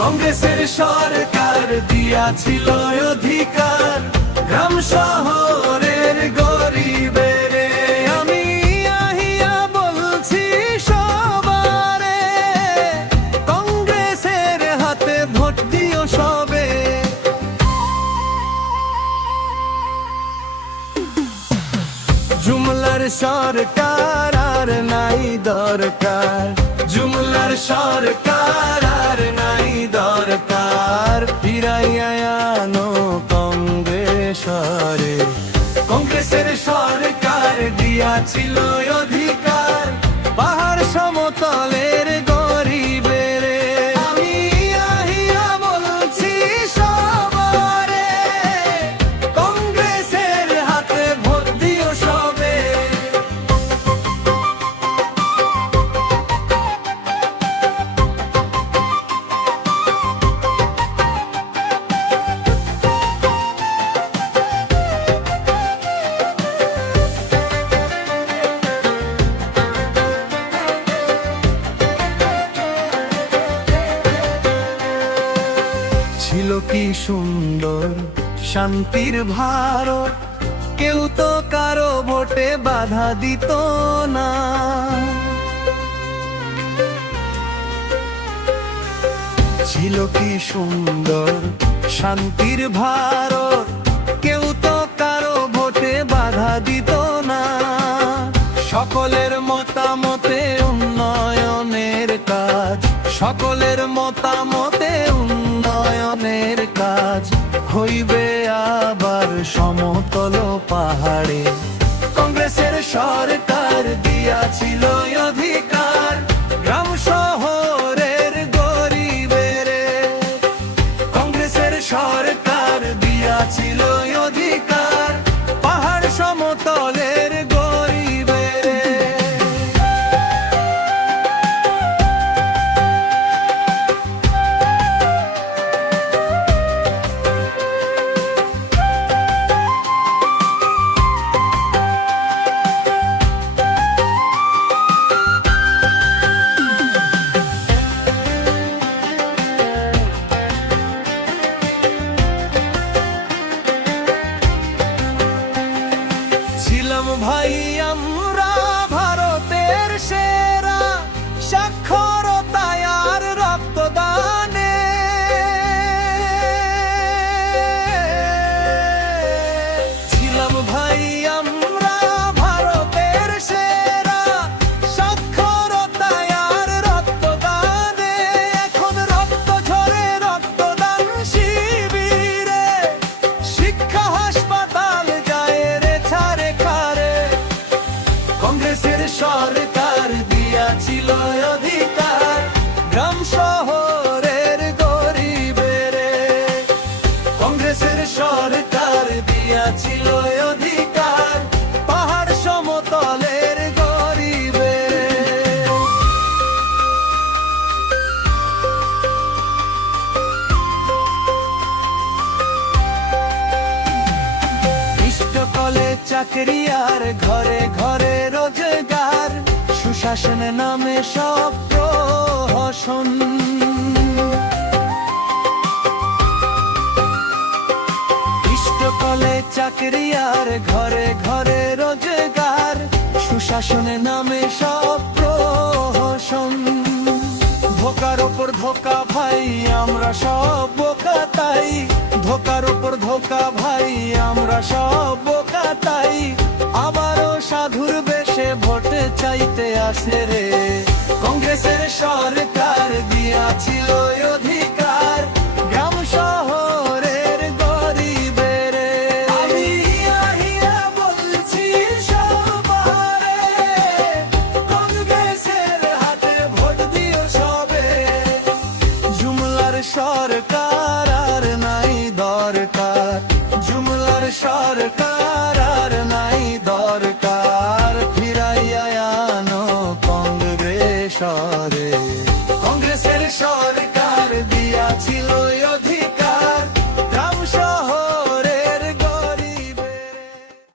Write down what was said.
কংগ্রেসের সরকার দিয়াছিল অধিকার গ্রাম শহরের গরিবের। আমি আহিয়া বলছি সবারে, কংগ্রেসের হাতে ভোট দিও সবে। জুমলার সরকার আর নাই দরকার, জুমলার সরকার আর নাই দরকার। ফিরাইয়ানো কংগ্রেসরে, কংগ্রেসের সরকার দিয়াছিল অধিকার পাহাড় সমতলের গরিবের। আমি আহিয়া বলছি সবারে, কংগ্রেসের হাতে ভোট দিও সবে। ছিল কি সুন্দর শান্তির ভারত, কেউ তো কারো ভোটে বাধা দিত না। ছিল কি সুন্দর শান্তির ভারত, কেউ তো কারো ভোটে বাধা দিত না। সকলের মতামতে উন্নয়নের কাজ, সকলের মতামতে উন্নয়নের কাজ হইবে আবার সমতল পাহাড়ে। কংগ্রেসের সরকার দিয়াছিল অধিকার গ্রাম শহরের গরিবের। কংগ্রেসের সরকার দিয়াছিল অধিকার পাহাড় সমতলের গরিবের। ভাই আমরা ভারতের সেরা, সাক্ষরতায় আর রক্তদানে। ছিলাম ভাই আমরা ভারতের সেরা, সাক্ষরতায় আর রক্তদানে। এখন রক্ত ঝরে রক্তদান শিবিরে, শিক্ষা হাসপাতাল যায় রে ছাড়ে খারে। কংগ্রেসের সরকার দিয়াছিল অধিকার গ্রাম শহরের গরিবের। কংগ্রেসের সরকার দিয়াছিল অধিকার পাহাড় সমতলের গরিবের। ইষ্টকলে চাকরি আর ঘরে ঘরে রোজগার, সুশাসন নামে সব প্রহসন। ইষ্টকলে চাকরি আর ঘরে ঘরে রোজগার, সুশাসন নামে সব প্রহসন। ধোকার ওপর ধোকা ভাই আমরা সব বোকা তাই, ধোকার ওপর ধোকা ভাই আমরা সব বোকা তাই। আবারও সাধুর বেশে ভোট চাইতে আসে রে, কংগ্রেসের সরকার দিয়াছিল